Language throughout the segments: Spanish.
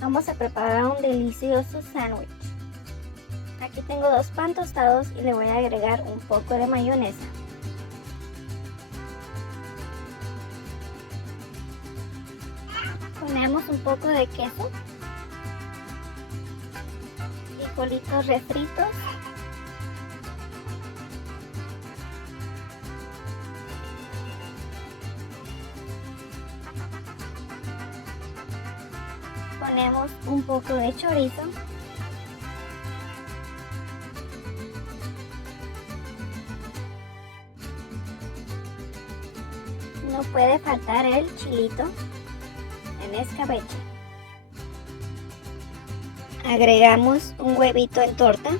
Vamos a preparar un delicioso sándwich. Aquí tengo 2 pan tostados y le voy a agregar un poco de mayonesa. Ponemos un poco de queso, frijolitos refritos, ponemos un poco de chorizo, no puede faltar el chilito en escabeche. Agregamos un huevito en torta.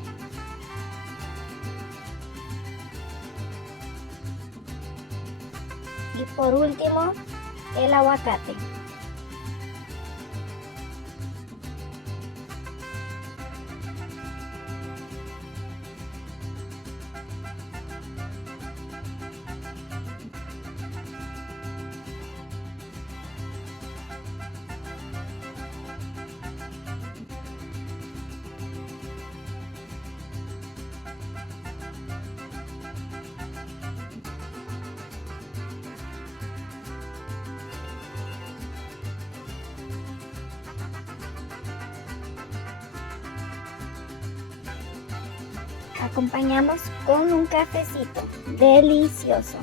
Y por último, el aguacate. Acompañamos con un cafecito delicioso.